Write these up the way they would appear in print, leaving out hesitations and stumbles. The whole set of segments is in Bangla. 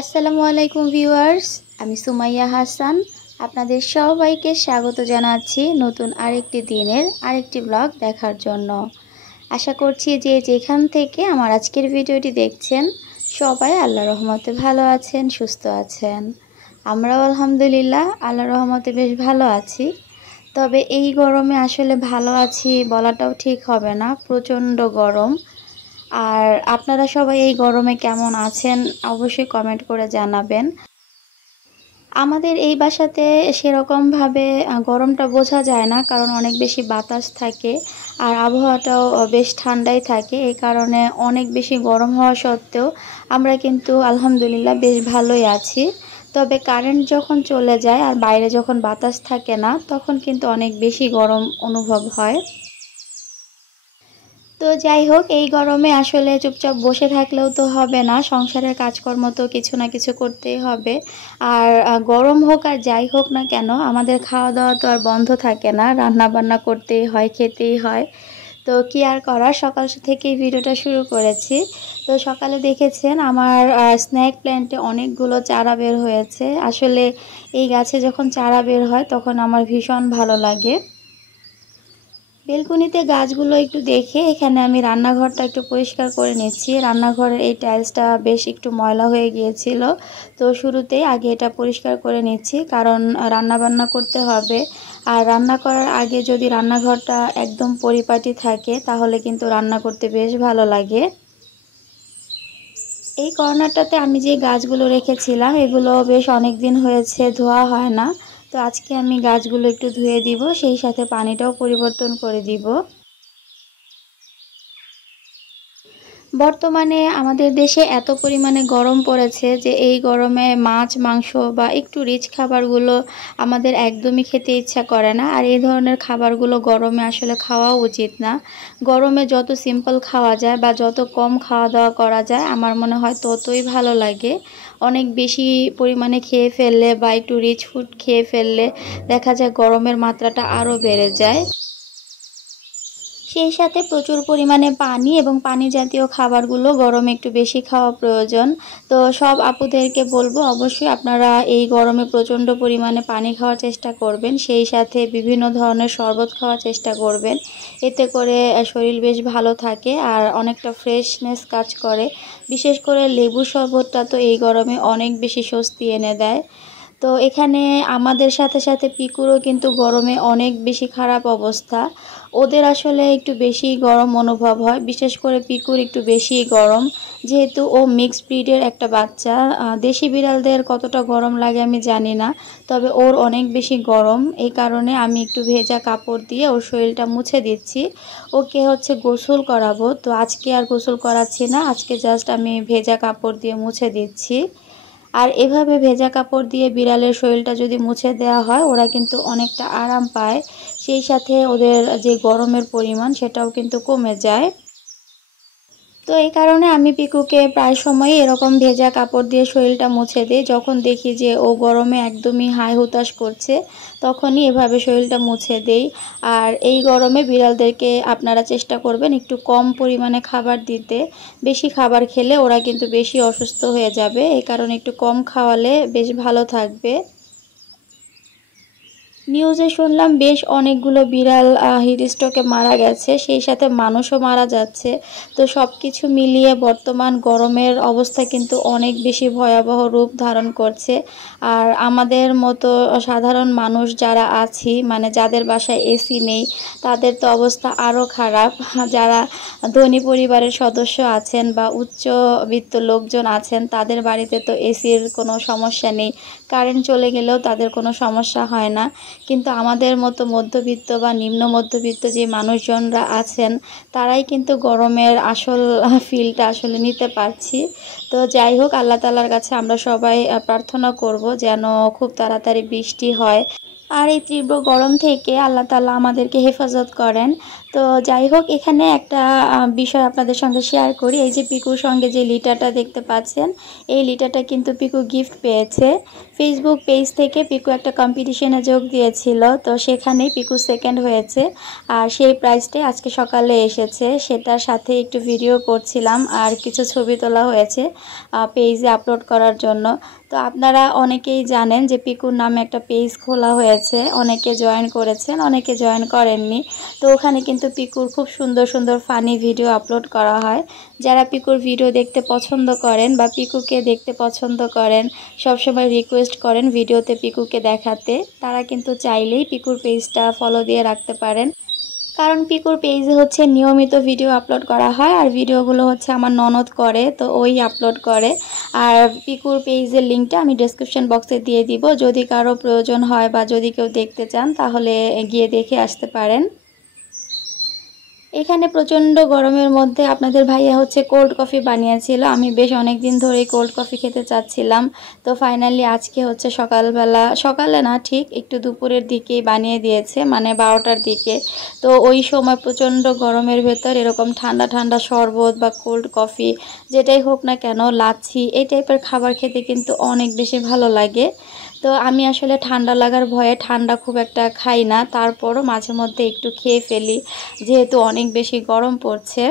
আসসালামু আলাইকুম ভিউয়ার্স, আমি সুমাইয়া হাসান। আপনাদের সবাইকে স্বাগত জানাচ্ছি নতুন আরেকটি দিনের আরেকটি ব্লগ দেখার জন্য। আশা করছি যে যেখান থেকে আমার আজকের ভিডিওটি দেখছেন সবাই আল্লাহর রহমতে ভালো আছেন, সুস্থ আছেন। আমরাও আলহামদুলিল্লাহ আল্লাহর রহমতে বেশ ভালো আছি। তবে এই গরমে আসলে ভালো আছি বলাটাও ঠিক হবে না, প্রচণ্ড গরম। আর আপনারা সবাই এই গরমে কেমন আছেন অবশ্যই কমেন্ট করে জানাবেন। আমাদের এই বাসাতে সেরকমভাবে গরমটা বোঝা যায় না, কারণ অনেক বেশি বাতাস থাকে আর আবহাওয়াটাও বেশ ঠান্ডাই থাকে। এই কারণে অনেক বেশি গরম হওয়া সত্ত্বেও আমরা কিন্তু আলহামদুলিল্লাহ বেশ ভালোই আছি। তবে কারেন্ট যখন চলে যায় আর বাইরে যখন বাতাস থাকে না, তখন কিন্তু অনেক বেশি গরম অনুভব হয়। তো যাই হোক, এই গরমে আসলে চুপচাপ বসে থাকলেও তো হবে না, সংসারের কাজকর্ম তো কিছু না কিছু করতেই হবে। আর গরম হোক আর যাই হোক না কেন, আমাদের খাওয়া দাওয়া তো আর বন্ধ থাকে না, রান্না বান্না করতেই হয়, খেতেই হয়। তো কি আর করার, সকাল থেকেই ভিডিওটা শুরু করেছি। তো সকালে দেখেছেন আমার স্ন্যাক প্ল্যান্টে অনেকগুলো চারা বের হয়েছে। আসলে এই গাছে যখন চারা বের হয় তখন আমার ভীষণ ভালো লাগে। বেলকনিতে গাছগুলো একটু দেখে এখানে আমি রান্নাঘরটা একটু পরিষ্কার করে নিচ্ছি। রান্নাঘরের এই টাইলসটা বেশ একটু ময়লা হয়ে গিয়েছিল, তো শুরুতেই আগে এটা পরিষ্কার করে নিচ্ছি, কারণ রান্না বান্না করতে হবে। আর রান্না করার আগে যদি রান্নাঘরটা একদম পরিপাটি থাকে তাহলে কিন্তু রান্না করতে বেশ ভালো লাগে। এই কর্নারটাতে আমি যে গাছগুলো রেখেছিলাম এগুলো বেশ অনেক দিন হয়েছে ধোয়া হয় না। তো আজকে আমি গাছগুলো একটু ধুয়ে দিব, সেই সাথে পানিটাও পরিবর্তন করে দিব। বর্তমানে আমাদের দেশে এত পরিমাণে গরম পড়েছে যে এই গরমে মাছ মাংস বা একটু রিচ খাবারগুলো আমাদের একদমই খেতে ইচ্ছা করে না। আর এই ধরনের খাবারগুলো গরমে আসলে খাওয়াও উচিত না। গরমে যত সিম্পল খাওয়া যায় বা যত কম খাওয়া দাওয়া করা যায় আমার মনে হয় ততই ভালো লাগে। অনেক বেশি পরিমাণে খেয়ে ফেললে বা একটু রিচ ফুড খেয়ে ফেললে দেখা যায় গরমের মাত্রাটা আরও বেড়ে যায়। সেই সাথে প্রচুর পরিমাণে পানি এবং পানি জাতীয় খাবারগুলো গরমে একটু বেশি খাওয়া প্রয়োজন। তো সব আপুদেরকে বলবো অবশ্যই আপনারা এই গরমে প্রচণ্ড পরিমাণে পানি খাওয়ার চেষ্টা করবেন, সেই সাথে বিভিন্ন ধরনের শরবত খাওয়ার চেষ্টা করবেন। এতে করে শরীর বেশ ভালো থাকে আর অনেকটা ফ্রেশনেস কাজ করে। বিশেষ করে লেবুর শরবতটা তো এই গরমে অনেক বেশি স্বস্তি এনে দেয়। তো এখানে আমাদের সাথে সাথে পিকুরও কিন্তু গরমে অনেক বেশি খারাপ অবস্থা। ওদের আসলে একটু বেশি গরম অনুভব হয়, বিশেষ করে পিকুর একটু বেশি গরম, যেহেতু ও মিক্স ব্রিডের একটা বাচ্চা। দেশি বিড়ালদের কতটা গরম লাগে আমি জানি না, তবে ওর অনেক বেশি গরম। এই কারণে আমি একটু ভেজা কাপড় দিয়ে ওর শরীরটা মুছে দিচ্ছি। ওকে হচ্ছে গোসল করাবো, তো আজকে আর গোসল করাচ্ছি না, আজকে জাস্ট আমি ভেজা কাপড় দিয়ে মুছে দিচ্ছি। আর এভাবে ভেজা কাপড় দিয়ে বিড়ালের শরীরটা যদি মুছে দেওয়া হয় ওরা কিন্তু অনেকটা আরাম পায়, সেই সাথে ওদের যে গরমের পরিমাণ সেটাও কিন্তু কমে যায়। তো এই কারণে আমি পিকুকে প্রায় সময়ই এরকম ভেজা কাপড় দিয়ে শরীরটা মুছে দিই। যখন দেখি যে ও গরমে একদমই হাই হুতাশ করছে তখনই এভাবে শরীরটা মুছে দেই। আর এই গরমে বিড়ালদেরকে আপনারা চেষ্টা করবেন একটু কম পরিমাণে খাবার দিতে। বেশি খাবার খেলে ওরা কিন্তু বেশি অসুস্থ হয়ে যাবে, এই কারণে একটু কম খাওয়ালে বেশ ভালো থাকবে। নিউজে শুনলাম বেশ অনেকগুলো বিড়াল হিটস্ট্রোকে মারা গেছে, সেই সাথে মানুষও মারা যাচ্ছে। তো সব কিছু মিলিয়ে বর্তমান গরমের অবস্থা কিন্তু অনেক বেশি ভয়াবহ রূপ ধারণ করছে। আর আমাদের মতো সাধারণ মানুষ যারা আছি, মানে যাদের বাসায় এসি নেই, তাদের তো অবস্থা আরও খারাপ। যারা ধনী পরিবারের সদস্য আছেন বা উচ্চবিত্ত লোকজন আছেন তাদের বাড়িতে তো এসির কোনো সমস্যা নেই, কারেন্ট চলে গেলেও তাদের কোনো সমস্যা হয় না। কিন্তু আমাদের মতো মধ্যবিত্ত বা নিম্ন মধ্যবিত্ত যে মানুষজনরা আছেন তারাই কিন্তু গরমের আসল ফিলটা আসলে নিতে পারছি। তো যাই হোক, আল্লাহ তাআলার কাছে আমরা সবাই প্রার্থনা করব যেন খুব তাড়াতাড়ি বৃষ্টি হয় আর এই তীব্র গরম থেকে আল্লাহ তাআলা আমাদেরকে হেফাজত করেন। তো যাই হোক, এখানে একটা বিষয় আপনাদের সঙ্গে শেয়ার করি। এই যে পিকুর সঙ্গে যে লিটারটা দেখতে পাচ্ছেন, এই লিটারটা কিন্তু পিকু গিফট পেয়েছে। ফেসবুক পেজ থেকে পিকু একটা কম্পিটিশনে যোগ দিয়েছিল, তো সেখানেই পিকু সেকেন্ড হয়েছে। আর সেই প্রাইজটাই আজকে সকালে এসেছে, সেটার সাথে একটু ভিডিও করছিলাম আর কিছু ছবি তোলা হয়েছে পেজে আপলোড করার জন্য। তো আপনারা অনেকেই জানেন যে পিকুর নামে একটা পেজ খোলা হয়েছে, অনেকে জয়েন করেছেন, অনেকে জয়েন করেননি। তো ওখানে কিন্তু পিকুর খুব সুন্দর সুন্দর ফানি ভিডিও আপলোড করা হয়। যারা পিকুর ভিডিও দেখতে পছন্দ করেন বা পিকুকে দেখতে পছন্দ করেন, সবসময় রিকোয়েস্ট করেন ভিডিওতে পিকুকে দেখাতে, তারা কিন্তু চাইলেই পিকুর পেজটা ফলো দিয়ে রাখতে পারেন। কারণ পিকুর পেজে হচ্ছে নিয়মিত ভিডিও আপলোড করা হয়, আর ভিডিওগুলো হচ্ছে আমার ননদ করে, তো ওই আপলোড করে। আর পিকুর পেজের লিঙ্কটা আমি ডেসক্রিপশন বক্সে দিয়ে দিব, যদি কারো প্রয়োজন হয় বা যদি কেউ দেখতে চান তাহলে গিয়ে দেখে আসতে পারেন। এখানে প্রচণ্ড গরমের মধ্যে আপনাদের ভাইয়া হচ্ছে কোল্ড কফি বানিয়েছিল। আমি বেশ অনেক দিন ধরেই কোল্ড কফি খেতে চাচ্ছিলাম, তো ফাইনালি আজকে হচ্ছে সকালবেলা, সকালে না ঠিক একটু দুপুরের দিকেই বানিয়ে দিয়েছে, মানে 12টার দিকে। তো ওই সময় প্রচণ্ড গরমের ভেতর এরকম ঠান্ডা ঠান্ডা শরবত বা কোল্ড কফি যেটাই হোক না কেন, লাচ্ছি এই টাইপের খাবার খেতে কিন্তু অনেক বেশি ভালো লাগে। তো আমি আসলে ঠান্ডা লাগার ভয়ে ঠান্ডা খুব একটা খাই না, তারপরও মাঝে মধ্যে একটু খেয়ে ফেলি যেহেতু অনেক বেশি গরম পড়ছে।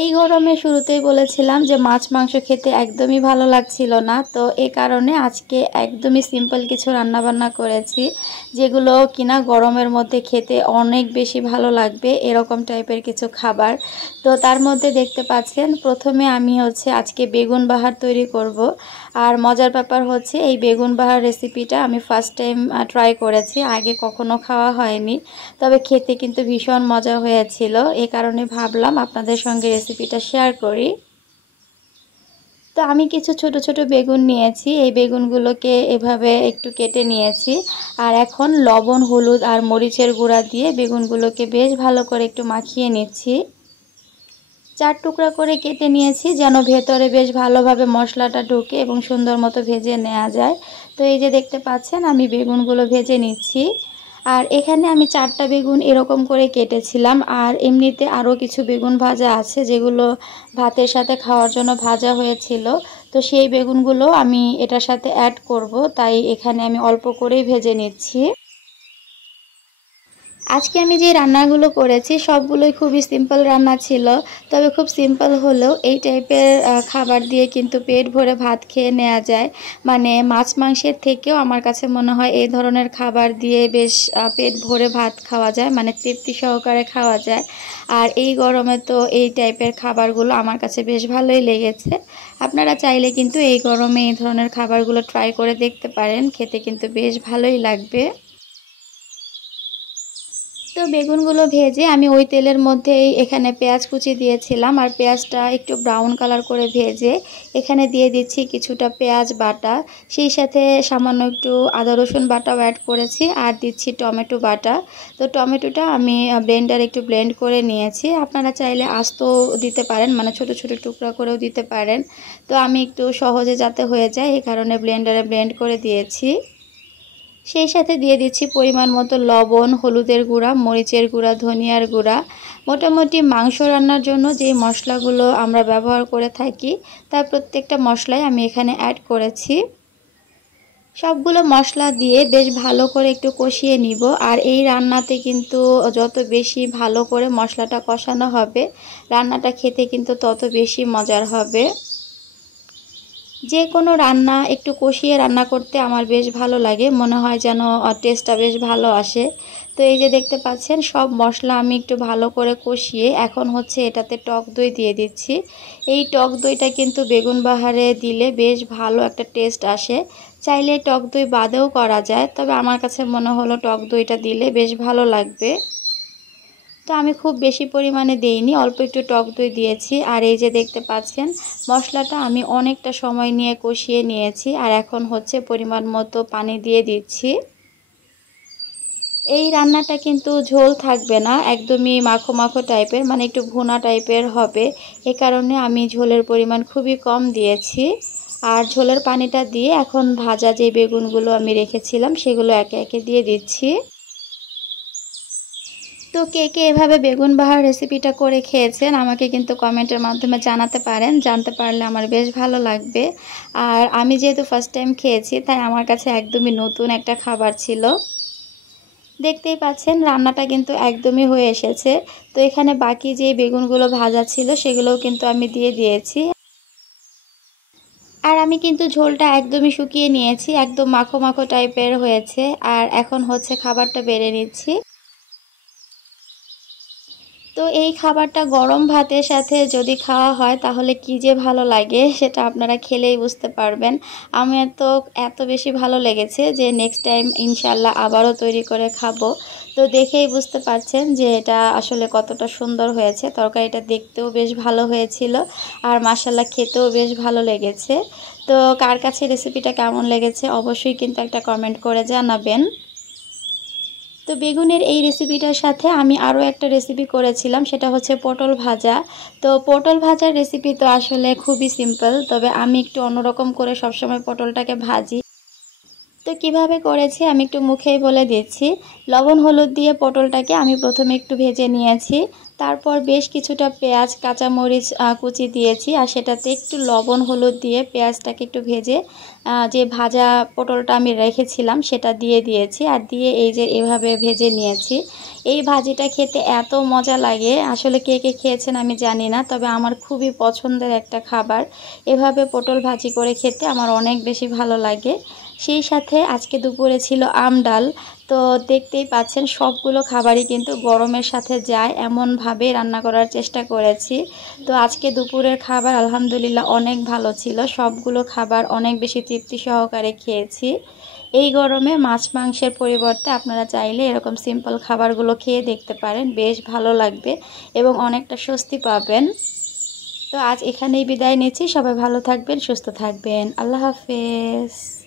এই গরমে শুরুতেই বলেছিলাম যে মাছ মাংস খেতে একদমই ভালো লাগছিল না, তো এই কারণে আজকে একদমই সিম্পল কিছু রান্নাবান্না করেছি, যেগুলো কিনা গরমের মধ্যে খেতে অনেক বেশি ভালো লাগবে, এরকম টাইপের কিছু খাবার। তো তার মধ্যে দেখতে পাচ্ছেন প্রথমে আমি হচ্ছে আজকে বেগুন বাহার তৈরি করব। আর মজার ব্যাপার হচ্ছে এই বেগুন বাহার রেসিপিটা আমি ফার্স্ট টাইম ট্রাই করেছি, আগে কখনো খাওয়া হয়নি, তবে খেতে কিন্তু ভীষণ মজা হয়েছিল। এই কারণে ভাবলাম আপনাদের সঙ্গে রেসিপিটা শেয়ার করি। তো আমি কিছু ছোট ছোট বেগুন নিয়েছি, এই বেগুনগুলোকে এভাবে একটু কেটে নিয়েছি। আর এখন লবণ, হলুদ আর মরিচের গুঁড়া দিয়ে বেগুনগুলোকে বেশ ভালো করে একটু মাখিয়ে নিচ্ছি। 4 টুকরা করে কেটে নিয়েছি যেন ভেতরে বেশ ভালোভাবে মশলাটা ঢোকে এবং সুন্দর মতো ভেজে নেওয়া যায়। তো এই যে দেখতে পাচ্ছেন আমি বেগুনগুলো ভেজে নিচ্ছি। আর এখানে আমি 4টা বেগুন এরকম করে কেটেছিলাম, আর এমনিতে আরও কিছু বেগুন ভাজা আছে যেগুলো ভাতের সাথে খাওয়ার জন্য ভাজা হয়েছিল। তো সেই বেগুনগুলো আমি এটার সাথে অ্যাড করব, তাই এখানে আমি অল্প করেই ভেজে নিচ্ছি। আজকে আমি যে রান্নাগুলো করেছি সবগুলোই খুবই সিম্পল রান্না ছিল, তবে খুব সিম্পল হলেও এই টাইপের খাবার দিয়ে কিন্তু পেট ভরে ভাত খেয়ে নেওয়া যায়। মানে মাছ মাংসের থেকেও আমার কাছে মনে হয় এই ধরনের খাবার দিয়ে বেশ পেট ভরে ভাত খাওয়া যায়, মানে তৃপ্তি সহকারে খাওয়া যায়। আর এই গরমে তো এই টাইপের খাবারগুলো আমার কাছে বেশ ভালোই লেগেছে। আপনারা চাইলে কিন্তু এই গরমে এই ধরনের খাবারগুলো ট্রাই করে দেখতে পারেন, খেতে কিন্তু বেশ ভালোই লাগবে। তো বেগুনগুলো ভেজে আমি ওই তেলের মধ্যেই এখানে পেঁয়াজ কুচি দিয়েছিলাম, আর পেঁয়াজটা একটু ব্রাউন কালার করে ভেজে এখানে দিয়ে দিচ্ছি কিছুটা পেঁয়াজ বাটা, সেই সাথে সামান্য একটু আদা রসুন বাটাও অ্যাড করেছি, আর দিচ্ছি টমেটো বাটা। তো টমেটোটা আমি ব্লেন্ডারে একটু ব্লেন্ড করে নিয়েছি, আপনারা চাইলে আস্ত দিতে পারেন, মানে ছোট ছোট টুকরা করেও দিতে পারেন। তো আমি একটু সহজে যাতে হয়ে যায় এই কারণে ব্লেন্ডারে ব্লেন্ড করে দিয়েছি। সেই সাথে দিয়ে দিচ্ছি পরিমাণ মতো লবণ, হলুদের গুঁড়া, মরিচের গুঁড়া, ধনিয়ার গুঁড়া। মোটামুটি মাংস রান্নার জন্য যে মশলাগুলো আমরা ব্যবহার করে থাকি তার প্রত্যেকটা মশলাই আমি এখানে অ্যাড করেছি। সবগুলো মশলা দিয়ে বেশ ভালো করে একটু কষিয়ে নিব। আর এই রান্নাতে কিন্তু যত বেশি ভালো করে মশলাটা কষানো হবে, রান্নাটা খেতে কিন্তু তত বেশি মজার হবে। যে কোনো রান্না একটু কষিয়ে রান্না করতে আমার বেশ ভালো লাগে, মনে হয় যেন টেস্টটা বেশ ভালো আসে। তো এই যে দেখতে পাচ্ছেন সব মশলা আমি একটু ভালো করে কষিয়ে এখন হচ্ছে এটাতে টক দই দিয়ে দিচ্ছি। এই টক দইটা কিন্তু বেগুন বাহারে দিলে বেশ ভালো একটা টেস্ট আসে, চাইলে টক দই বাদেও করা যায়, তবে আমার কাছে মনে হলো টক দইটা দিলে বেশ ভালো লাগবে। তো আমি খুব বেশি পরিমাণে দেইনি, অল্প একটু টক দই দিয়েছি। আর এই যে দেখতে পাচ্ছেন মশলাটা আমি অনেকটা সময় নিয়ে কষিয়ে নিয়েছি, আর এখন হচ্ছে পরিমাণ মতো পানি দিয়ে দিচ্ছি। এই রান্নাটা কিন্তু ঝোল থাকবে না, একদমই মাখো মাখো টাইপের, মানে একটু ভুনা টাইপের হবে। এ কারণে আমি ঝোলের পরিমাণ খুবই কম দিয়েছি। আর ঝোলের পানিটা দিয়ে এখন ভাজা যে বেগুনগুলো আমি রেখেছিলাম সেগুলো একে একে দিয়ে দিচ্ছি। তো কে কে এভাবে বেগুন বাহার রেসিপিটা করে খেয়েছেন আমাকে কিন্তু কমেন্টের মাধ্যমে জানাতে পারেন, জানতে পারলে আমার বেশ ভালো লাগবে। আর আমি যেহেতু ফার্স্ট টাইম খেয়েছি তাই আমার কাছে একদমই নতুন একটা খাবার ছিল। দেখতেই পাচ্ছেন রান্নাটা কিন্তু একদমই হয়ে এসেছে। তো এখানে বাকি যে বেগুনগুলো ভাজা ছিল সেগুলোও কিন্তু আমি দিয়ে দিয়েছি। আর আমি কিন্তু ঝোলটা একদমই শুকিয়ে নিয়েছি, একদম মাখো মাখো টাইপের হয়েছে। আর এখন হচ্ছে খাবারটা বেড়ে নিচ্ছি। তো এই খাবারটা গরম ভাতের সাথে যদি খাওয়া হয় তাহলে কি যে ভালো লাগে সেটা আপনারা খেলেই বুঝতে পারবেন। আমার তো এত বেশি ভালো লেগেছে যে নেক্সট টাইম ইনশাল্লাহ আবারও তৈরি করে খাবো। তো দেখেই বুঝতে পারছেন যে এটা আসলে কতটা সুন্দর হয়েছে। তরকারিটা দেখতেও বেশ ভালো হয়েছিল আর মাশাল্লাহ খেতেও বেশ ভালো লেগেছে। তো কার কাছে রেসিপিটা কেমন লেগেছে অবশ্যই কিন্তু একটা কমেন্ট করে জানাবেন। তো বেগুনের এই রেসিপিটার সাথে আমি আরও একটা রেসিপি করেছিলাম, সেটা হচ্ছে পটল ভাজা। তো পটল ভাজার রেসিপি তো আসলে খুবই সিম্পল, তবে আমি একটু অন্যরকম করে সবসময় পটলটাকে ভাজি। তো কিভাবে করেছি আমি একটু মুখেই বলে দিচ্ছি। লবণ হলুদ দিয়ে পটলটাকে আমি প্রথমে একটু ভেজে নিয়েছি। তারপর বেশ কিছুটা পেঁয়াজ কাঁচামরিচ কুচি দিয়েছি আর সেটাতে একটু লবণ হলুদ দিয়ে পেঁয়াজটাকে একটু ভেজে যে ভাজা পটলটা আমি রেখেছিলাম সেটা দিয়ে দিয়েছি আর দিয়ে এই যে এভাবে ভেজে নিয়েছি। এই ভাজিটা খেতে এত মজা লাগে, আসলে কে কে খেয়েছেন আমি জানি না, তবে আমার খুবই পছন্দের একটা খাবার। এভাবে পটল ভাজি করে খেতে আমার অনেক বেশি ভালো লাগে। সেই সাথে আজকে দুপুরে ছিল আম ডাল। তো দেখতেই পাচ্ছেন সবগুলো খাবারই কিন্তু গরমের সাথে যায় এমনভাবে রান্না করার চেষ্টা করেছি। তো আজকে দুপুরের খাবার আলহামদুলিল্লাহ অনেক ভালো ছিল, সবগুলো খাবার অনেক বেশি তৃপ্তি সহকারে খেয়েছি। এই গরমে মাছ মাংসের পরিবর্তে আপনারা চাইলে এরকম সিম্পল খাবারগুলো খেয়ে দেখতে পারেন, বেশ ভালো লাগবে এবং অনেকটা স্বস্তি পাবেন। তো আজ এখানেই বিদায় নিচ্ছি, সবাই ভালো থাকবেন, সুস্থ থাকবেন, আল্লাহ হাফেজ।